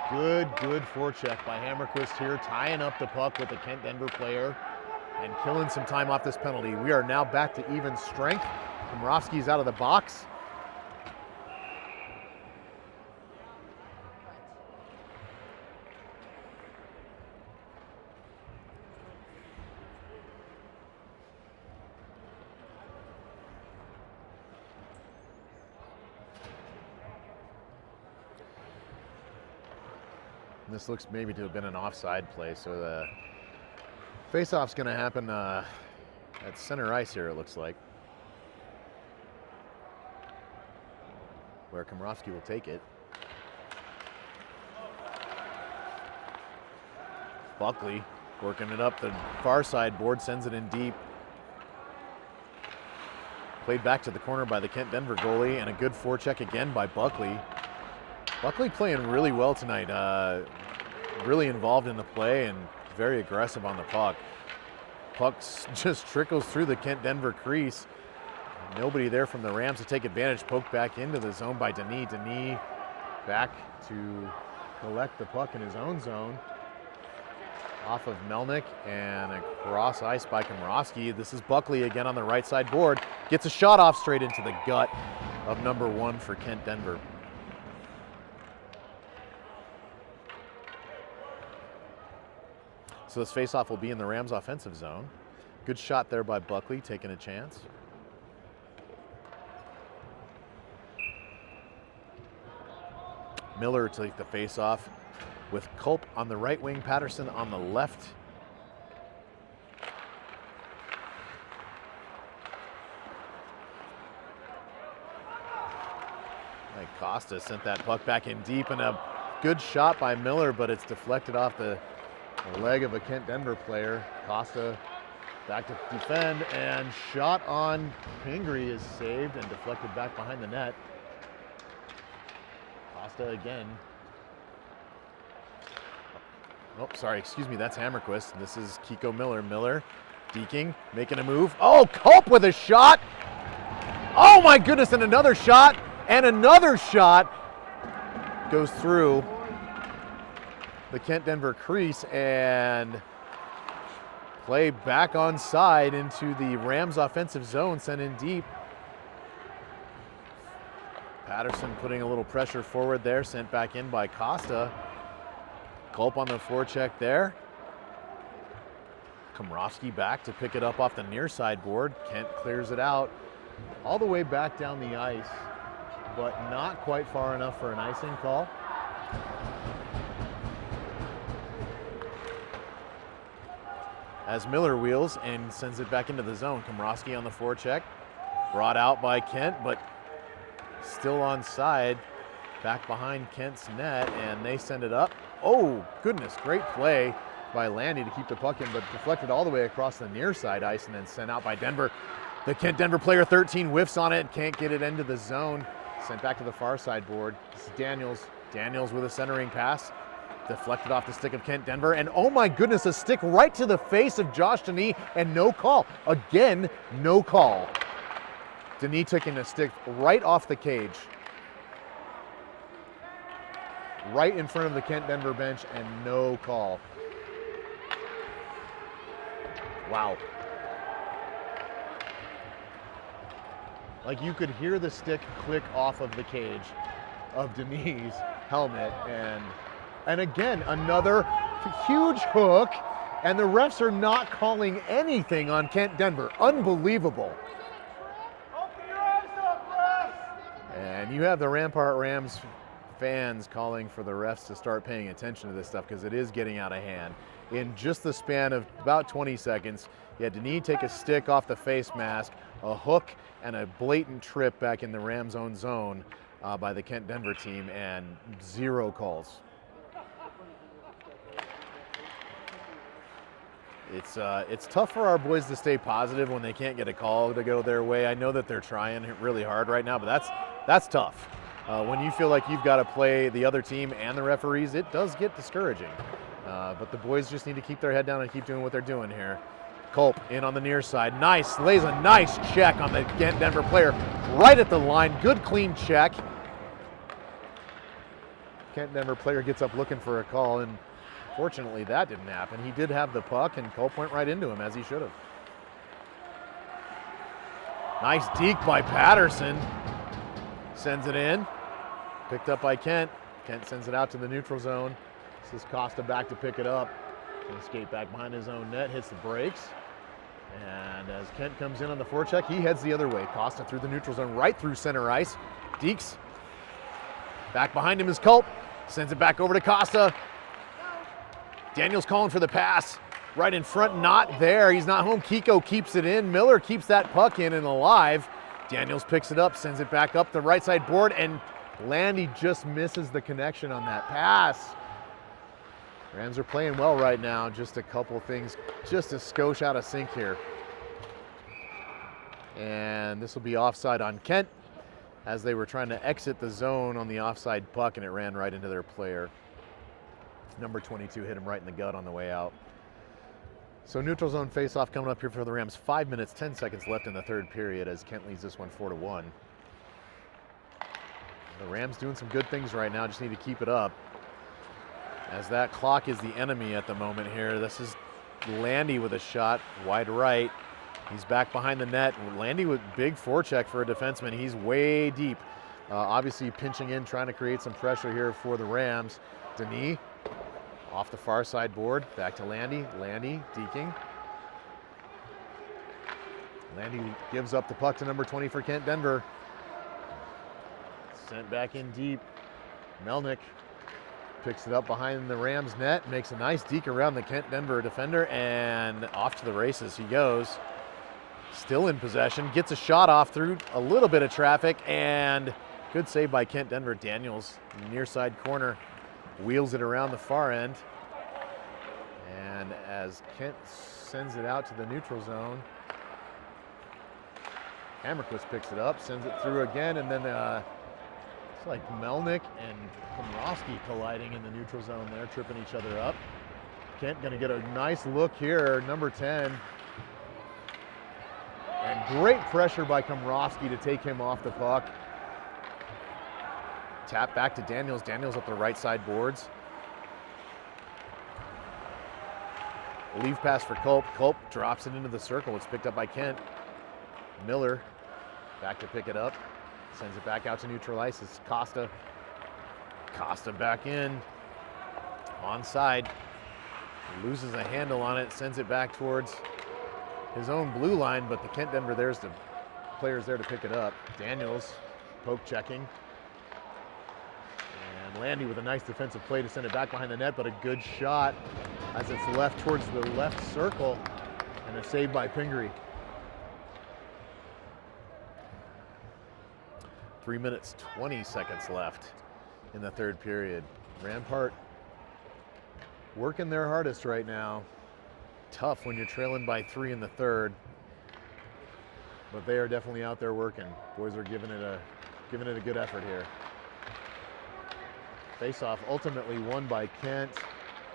Good forecheck by Hammerquist here, tying up the puck with the Kent Denver player and killing some time off this penalty. We are now back to even strength. Komrovsky's out of the box. This looks maybe to have been an offside play, so the face-off's going to happen at center ice here, it looks like, where Komrovsky will take it. Buckley working it up the far side board, sends it in deep. Played back to the corner by the Kent Denver goalie, and a good forecheck again by Buckley. Buckley playing really well tonight, really involved in the play and very aggressive on the puck. Puck just trickles through the Kent-Denver crease. Nobody there from the Rams to take advantage. Poked back into the zone by Denis. Denis back to collect the puck in his own zone. Off of Melnick and across ice by Komrovsky. This is Buckley again on the right side board. Gets a shot off straight into the gut of number 1 for Kent-Denver. So this faceoff will be in the Rams offensive zone. Good shot there by Buckley, taking a chance. Miller to take the faceoff with Culp on the right wing, Patterson on the left. Costa sent that puck back in deep, and a good shot by Miller, but it's deflected off the leg of a Kent-Denver player. Costa back to defend, and shot on Pingree is saved and deflected back behind the net. Costa again. Oh, sorry, excuse me, that's Hammerquist. This is Kiko Miller. Miller deking, making a move. Oh, Culp with a shot. Oh my goodness, and another shot. And another shot goes through the Kent-Denver crease, and play back on side into the Rams offensive zone, sent in deep. Patterson putting a little pressure forward there, sent back in by Costa. Culp on the forecheck there. Komrovsky back to pick it up off the near side board. Kent clears it out all the way back down the ice, but not quite far enough for an icing call. As Miller wheels and sends it back into the zone. Komrovsky on the forecheck. Brought out by Kent, but still onside. Back behind Kent's net, and they send it up. Oh, goodness, great play by Landy to keep the puck in, but deflected all the way across the near side ice and then sent out by Denver. The Kent-Denver player 13 whiffs on it, can't get it into the zone. Sent back to the far side board. This is Daniels. Daniels with a centering pass. Deflected off the stick of Kent-Denver, and oh my goodness, a stick right to the face of Josh Denis, and no call. Again, no call. Denis taking a stick right off the cage. Right in front of the Kent-Denver bench, and no call. Wow. Like, you could hear the stick click off of the cage of Denis' helmet, and again, another huge hook, and the refs are not calling anything on Kent-Denver. Unbelievable. Open your eyes up, refs! And you have the Rampart Rams fans calling for the refs to start paying attention to this stuff, because it is getting out of hand. In just the span of about 20 seconds, you had Denis take a stick off the face mask, a hook, and a blatant trip back in the Rams' own zone by the Kent-Denver team, and 0 calls. It's tough for our boys to stay positive when they can't get a call to go their way. I know that they're trying really hard right now, but that's tough. When you feel like you've got to play the other team and the referees, it does get discouraging. But the boys just need to keep their head down and keep doing what they're doing here. Culp in on the near side. Nice, lays a nice check on the Denver player right at the line. Good clean check. Kent-Denver player gets up looking for a call, and fortunately that didn't happen. He did have the puck, and Culp went right into him, as he should have. Nice deke by Patterson. Sends it in. Picked up by Kent. Kent sends it out to the neutral zone. This is Costa back to pick it up. Gonna skate back behind his own net, hits the brakes. And as Kent comes in on the forecheck, he heads the other way. Costa through the neutral zone, right through center ice. Deeks. Back behind him is Culp. Sends it back over to Costa. Daniels calling for the pass. Right in front, not there. He's not home. Kiko keeps it in. Miller keeps that puck in and alive. Daniels picks it up, sends it back up the right side board, and Landy just misses the connection on that pass. Rams are playing well right now. Just a couple things, just a skosh out of sync here. And this will be offside on Kent, as they were trying to exit the zone on the offside puck, and it ran right into their player. Number 22 hit him right in the gut on the way out. So neutral zone face-off coming up here for the Rams. 5 minutes, 10 seconds left in the third period as Kent leads this one 4-1. The Rams doing some good things right now, just need to keep it up. As that clock is the enemy at the moment here. This is Landy with a shot, wide right. He's back behind the net. Landy with big forecheck for a defenseman. He's way deep. Obviously pinching in, trying to create some pressure here for the Rams. Denis off the far side board, back to Landy. Landy deking. Landy gives up the puck to number 20 for Kent Denver. Sent back in deep. Melnick picks it up behind the Rams net, makes a nice deke around the Kent Denver defender, and off to the races he goes. Still in possession, gets a shot off through a little bit of traffic, and good save by Kent Denver. Daniels, near side corner, wheels it around the far end. And as Kent sends it out to the neutral zone, Hammerquist picks it up, sends it through again, and then it's like Melnick and Komrowski colliding in the neutral zone there, tripping each other up. Kent gonna get a nice look here, number 10. And great pressure by Komrowski to take him off the puck. Tap back to Daniels. Daniels up the right side boards. Leave pass for Culp. Culp drops it into the circle. It's picked up by Kent. Miller back to pick it up. Sends it back out to neutral ice. It's Costa. Costa back in. Onside. Loses a handle on it. Sends it back towards his own blue line, but the Kent Denver, there's the players there to pick it up. Daniels poke checking. And Landy with a nice defensive play to send it back behind the net, but a good shot as it's left towards the left circle, and a save by Pingree. 3 minutes, 20 seconds left in the third period. Rampart working their hardest right now. Tough when you're trailing by 3 in the third, but they are definitely out there working. Boys are giving it a good effort here. Face-off ultimately won by Kent,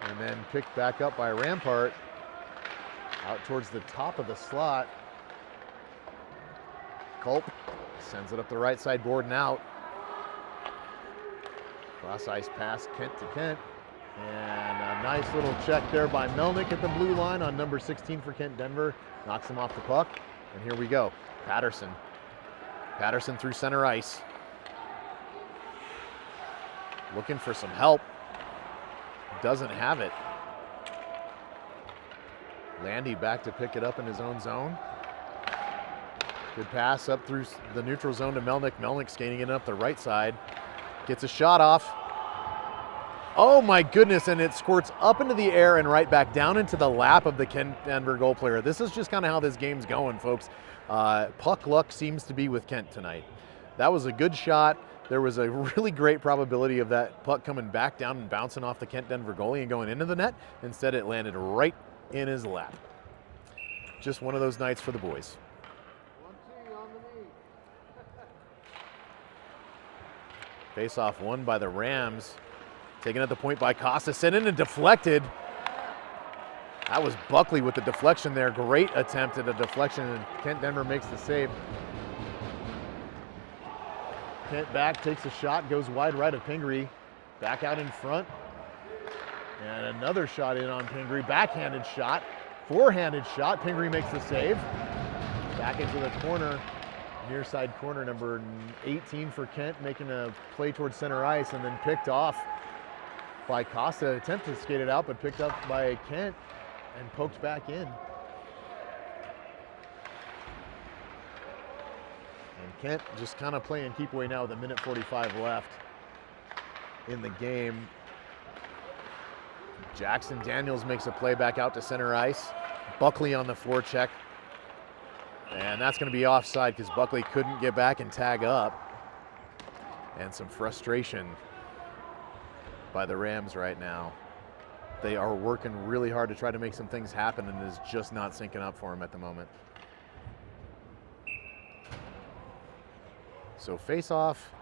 and then picked back up by Rampart out towards the top of the slot. Culp sends it up the right side board and out. Cross ice pass Kent to Kent. And a nice little check there by Melnick at the blue line on number 16 for Kent Denver. Knocks him off the puck. And here we go. Patterson. Patterson through center ice. Looking for some help. Doesn't have it. Landy back to pick it up in his own zone. Good pass up through the neutral zone to Melnick. Melnick skating it up the right side. Gets a shot off. Oh my goodness, and it squirts up into the air and right back down into the lap of the Kent Denver goal player. This is just kind of how this game's going, folks. Puck luck seems to be with Kent tonight. That was a good shot. There was a really great probability of that puck coming back down and bouncing off the Kent Denver goalie and going into the net. Instead, it landed right in his lap. Just one of those nights for the boys. 1-2 on the knee. Face-off won by the Rams. Taken at the point by Costa, sent in and deflected. That was Buckley with the deflection there. Great attempt at a deflection, and Kent Denver makes the save. Kent back, takes a shot, goes wide right of Pingree. Back out in front. And another shot in on Pingree. Backhanded shot, forehanded shot. Pingree makes the save. Back into the corner. Near side corner, number 18 for Kent, making a play towards center ice, and then picked off by Costa. Attempted to skate it out, but picked up by Kent and poked back in. And Kent just kind of playing keep away now with 1:45 left in the game. Jackson Daniels makes a play back out to center ice. Buckley on the forecheck. And that's going to be offside because Buckley couldn't get back and tag up. And some frustration by the Rams right now. They are working really hard to try to make some things happen, and it is just not syncing up for them at the moment. So face off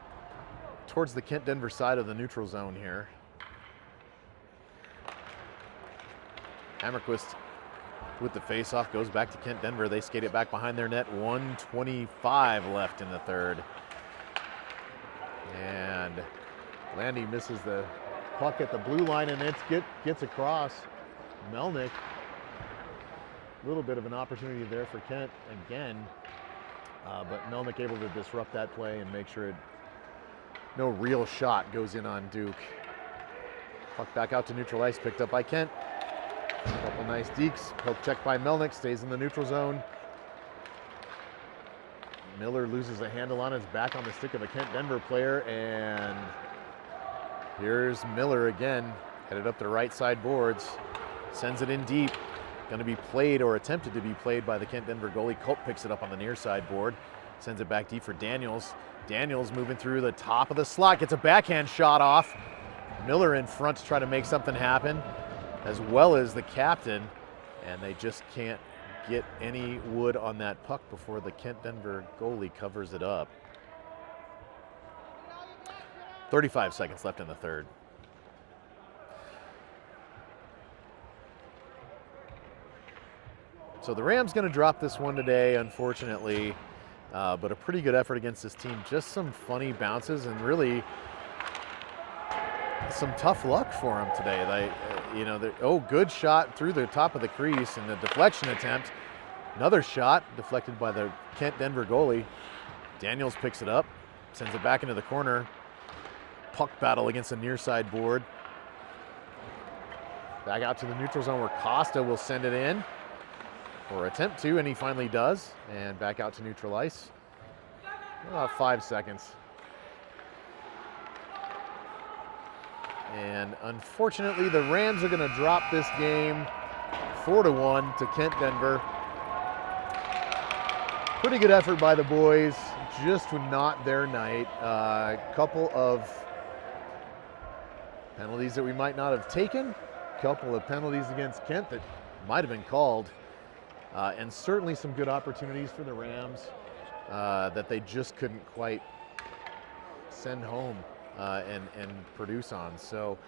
towards the Kent Denver side of the neutral zone here. Hammerquist with the faceoff, goes back to Kent Denver. They skate it back behind their net. 1:25 left in the third. And Landy misses the puck at the blue line, and it gets across. Melnick, a little bit of an opportunity there for Kent again, but Melnick able to disrupt that play and make sure no real shot goes in on Duke. Puck back out to neutral ice, picked up by Kent. A couple nice dekes, poke check by Melnick, stays in the neutral zone. Miller loses a handle on his back on the stick of a Kent Denver player, and here's Miller again, headed up the right side boards, sends it in deep. Going to be played or attempted to be played by the Kent Denver goalie. Culp picks it up on the near side board, sends it back deep for Daniels. Daniels moving through the top of the slot, gets a backhand shot off. Miller in front to try to make something happen, as well as the captain, and they just can't get any wood on that puck before the Kent Denver goalie covers it up. 35 seconds left in the third. So the Rams going to drop this one today, unfortunately, but a pretty good effort against this team. Just some funny bounces and really some tough luck for them today. Good shot through the top of the crease and the deflection attempt. Another shot deflected by the Kent Denver goalie. Daniels picks it up, sends it back into the corner. Puck battle against the near side board. Back out to the neutral zone where Costa will send it in, or attempt to, and he finally does. And back out to neutral ice. About 5 seconds. And unfortunately, the Rams are going to drop this game 4-1 to Kent Denver. Pretty good effort by the boys, just not their night. Couple of penalties that we might not have taken, couple of penalties against Kent that might have been called, and certainly some good opportunities for the Rams that they just couldn't quite send home and produce on. So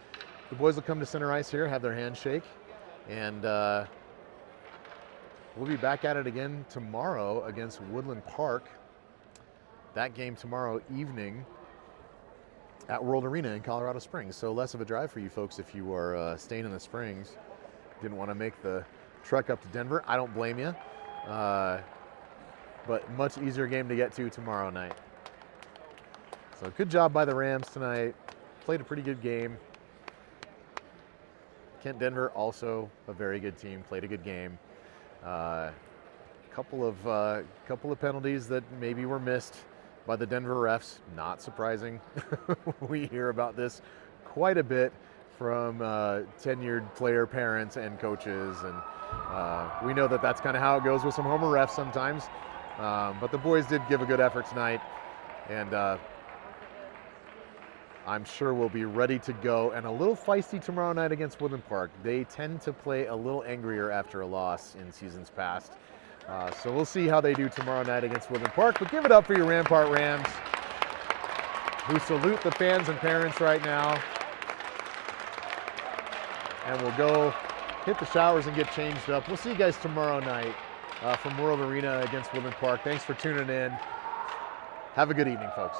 the boys will come to center ice here, have their handshake, and we'll be back at it again tomorrow against Woodland Park. That game tomorrow evening at World Arena in Colorado Springs. So less of a drive for you folks if you are staying in the Springs. Didn't want to make the trek up to Denver. I don't blame you. But much easier game to get to tomorrow night. So good job by the Rams tonight. Played a pretty good game. Kent Denver also a very good team. Played a good game. Couple of penalties that maybe were missed by the Denver refs. Not surprising. We hear about this quite a bit from tenured player parents and coaches, and we know that that's kind of how it goes with some homer refs sometimes. But the boys did give a good effort tonight, and I'm sure we'll be ready to go and a little feisty tomorrow night against Woodland Park. They tend to play a little angrier after a loss in seasons past. So we'll see how they do tomorrow night against Woodland Park. But give it up for your Rampart Rams, who salute the fans and parents right now. And we'll go hit the showers and get changed up. We'll see you guys tomorrow night from World Arena against Woodland Park. Thanks for tuning in. Have a good evening, folks.